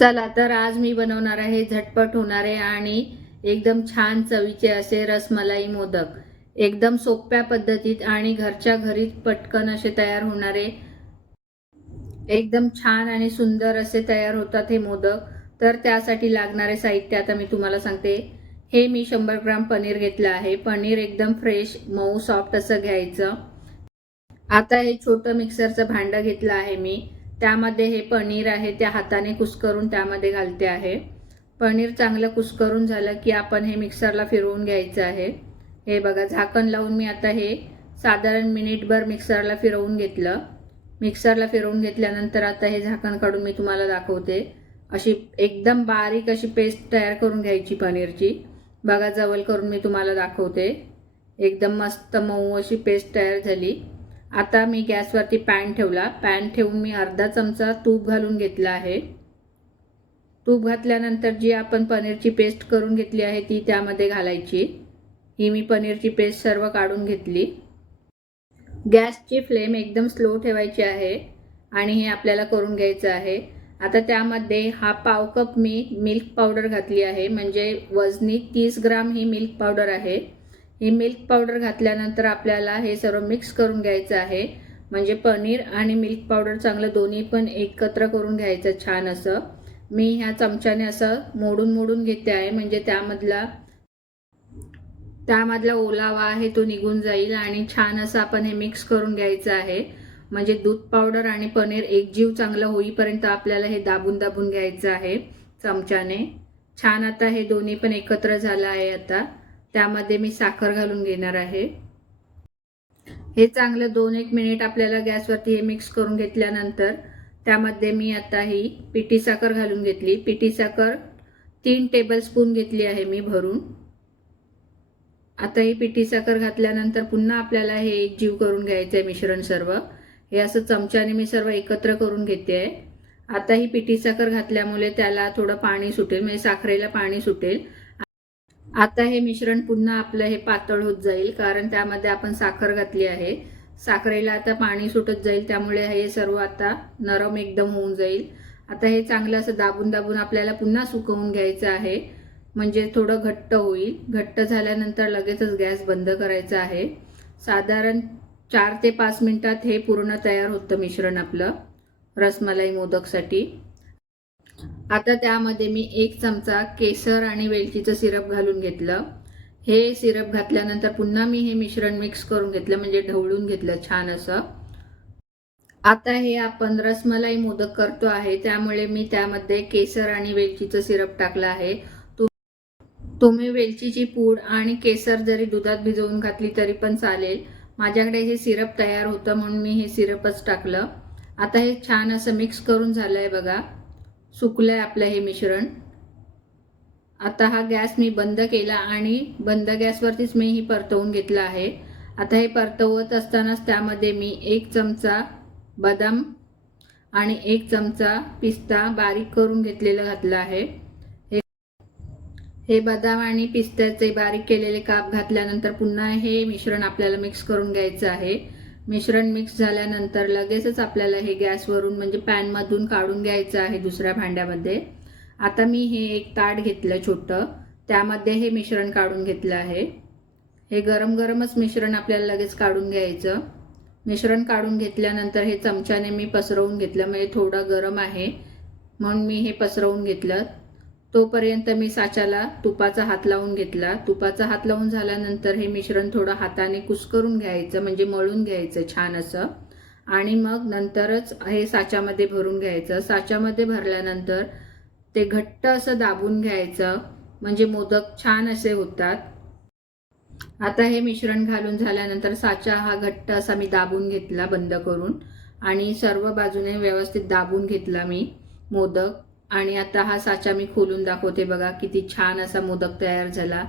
चला तर आज मी बनवणार आहे झटपट होणारे आणि एकदम छान चवीचे असे रसमलाई मोदक. एकदम सोप्या पद्धतीत आणि घरच्या घरीच पटकन असे तयार होणारे. एकदम छान आणि सुंदर असे तयार होतात हे मोदक. तर त्यासाठी लागणारे साहित्य आता मी तुम्हाला सांगते. हे मी शंभर ग्राम पनीर घेतलं आहे. पनीर एकदम फ्रेश मऊ सॉफ्ट असं घ्यायचं. आता हे छोटं मिक्सरचं भांडं घेतलं आहे मी. त्यामध्ये हे पनीर आहे त्या हाताने कुस्करून त्यामध्ये घालते आहे. पनीर चांगलं कुस्करून झालं की आपण हे मिक्सरला फिरवून घ्यायचं आहे. हे बघा झाकण लावून मी आता हे साधारण मिनिटभर मिक्सरला फिरवून घेतलं. मिक्सरला फिरवून घेतल्यानंतर आता हे झाकण काढून मी तुम्हाला दाखवते. अशी एकदम बारीक अशी पेस्ट तयार करून घ्यायची पनीरची. बघा जवळ करून मी तुम्हाला दाखवते. एकदम मस्त मऊ अशी पेस्ट तयार झाली. आता मी गॅसवरती पॅन ठेवला. पॅन ठेवून मी अर्धा चमचा तूप घालून घेतला आहे. तूप घातल्यानंतर जी आपण पनीरची पेस्ट करून घेतली आहे ती त्यामध्ये घालायची. ही मी पनीरची पेस्ट सर्व काढून घेतली. गॅसची फ्लेम एकदम स्लो ठेवायची आहे आणि हे आपल्याला करून घ्यायचं आहे. आता त्यामध्ये हा पाव कप मी मिल्क पावडर घातली आहे. म्हणजे वजनी तीस ग्राम ही मिल्क पावडर आहे. ही मिल्क पावडर घातल्यानंतर आपल्याला हे सर्व मिक्स करून घ्यायचं आहे. म्हणजे पनीर आणि मिल्क पावडर चांगलं दोन्ही पण एकत्र करून घ्यायचं छान असं. मी ह्या चमच्याने असं मोडून मोडून घेते आहे. म्हणजे त्यामधला त्यामधला ओलावा आहे तो निघून जाईल आणि छान असं आपण हे मिक्स करून घ्यायचं आहे. म्हणजे दूध पावडर आणि पनीर एकजीव चांगलं होईपर्यंत आपल्याला हे दाबून दाबून घ्यायचं आहे चमच्याने. छान आता हे दोन्ही पण एकत्र झालं आहे आता. त्यामध्ये मी साखर घालून घेणार आहे. हे चांगलं दोन एक मिनिट आपल्याला गॅसवरती हे मिक्स करून घेतल्यानंतर त्यामध्ये मी आता ही पिठी साखर घालून घेतली. पिठी साखर तीन टेबलस्पून घेतली आहे मी भरून. आता ही पिठी साखर घातल्यानंतर पुन्हा आपल्याला हे एक जीव करून घ्यायचं आहे मिश्रण सर्व. हे असं चमच्याने मी सर्व एकत्र करून घेते. आहे आता ही पिठी साखर घातल्यामुळे त्याला थोडं पाणी सुटेल म्हणजे साखरेला पाणी सुटेल. आता हे मिश्रण पुन्हा आपलं हे पातळ होत जाईल कारण त्यामध्ये आपण साखर घातली आहे. साखरेला आता पाणी सुटत जाईल त्यामुळे हे सर्व आता नरम एकदम होऊन जाईल. आता हे चांगलं असं दाबून दाबून आपल्याला पुन्हा सुकवून घ्यायचं आहे. म्हणजे थोडं घट्ट होईल. घट्ट झाल्यानंतर लगेचच गॅस बंद करायचा आहे. साधारण चार ते पाच मिनिटात हे पूर्ण तयार होतं मिश्रण आपलं रसमलाई मोदकसाठी. आता त्यामध्ये मी एक चमचा केसर आणि वेलचीचं सिरप घालून घेतलं. हे सिरप घातल्यानंतर पुन्हा मी हे मिश्रण मिक्स करून घेतलं म्हणजे ढवळून घेतलं छान असं. आता हे आपण रसमलाई मोदक करतो आहे त्यामुळे मी त्यामध्ये केसर आणि वेलचीचं सिरप टाकलं आहे. तुम्ही वेलचीची पूड आणि केसर जरी दुधात भिजवून घातली तरी पण चालेल. माझ्याकडे हे सिरप तयार होतं म्हणून मी हे सिरपच टाकलं. आता हे छान असं मिक्स करून झालं आहे बघा. सुकलं आहे आपलं हे मिश्रण. आता हा गॅस मी बंद केला आणि बंद गॅसवरतीच मी ही परतवून घेतलं आहे. आता हे परतवत असतानाच त्यामध्ये मी एक चमचा बदाम आणि एक चमचा पिस्ता बारीक करून घेतलेलं घातलं आहे. हे हे बदाम आणि पिस्त्याचे बारीक केलेले काप घातल्यानंतर पुन्हा हे मिश्रण आपल्याला मिक्स करून घ्यायचं आहे. मिश्रण मिक्स झाल्यानंतर लगेचच आपल्याला हे गॅसवरून म्हणजे पॅनमधून काढून घ्यायचं आहे दुसऱ्या भांड्यामध्ये. आता मी हे एक ताट घेतलं छोटं. त्यामध्ये हे मिश्रण काढून घेतलं आहे. हे गरम गरमच मिश्रण आपल्याला लगेच काढून घ्यायचं. मिश्रण काढून घेतल्यानंतर हे चमच्याने मी पसरवून घेतलं. म्हणजे थोडं गरम आहे. म्हणून मी हे पसरवून घेतलं. तोपर्यंत मी साच्याला तुपाचा हात लावून घेतला. तुपाचा हात लावून झाल्यानंतर हे मिश्रण थोडं हाताने कुस्करून घ्यायचं म्हणजे मळून घ्यायचं छान असं. आणि मग नंतरच हे साच्यामध्ये भरून घ्यायचं. साच्यामध्ये भरल्यानंतर ते घट्ट असं दाबून घ्यायचं म्हणजे मोदक छान असे होतात. आता हे मिश्रण घालून झाल्यानंतर साचा हा घट्ट असा मी दाबून घेतला बंद करून. आणि सर्व बाजूने व्यवस्थित दाबून घेतला मी मोदक. आणि आता हा साचा मी खोलून दाखवते बघा किती छान असा मोदक तयार झाला.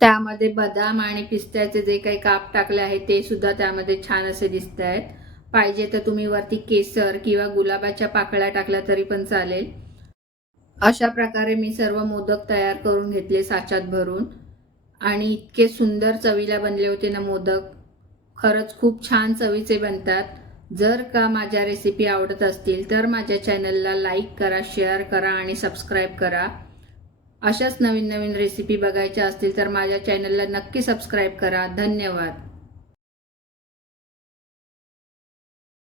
त्यामध्ये बदाम आणि पिस्त्याचे जे काही काप टाकले आहे ते सुद्धा त्यामध्ये छान असे दिसत आहेत. पाहिजे तर तुम्ही वरती केसर किंवा गुलाबाच्या पाकळ्या टाकल्या तरी पण चालेल. अशा प्रकारे मी सर्व मोदक तयार करून घेतले साच्यात भरून. आणि इतके सुंदर चवीला बनले होते ना मोदक. खरंच खूप छान चवीचे बनतात. जर का माझ्या रेसिपी आवडत असतील तर माझ्या चॅनलला लाईक करा शेअर करा आणि सबस्क्राईब करा. अशाच नवीन नवीन रेसिपी बघायच्या असतील तर माझ्या चॅनलला नक्की सबस्क्राईब करा. धन्यवाद.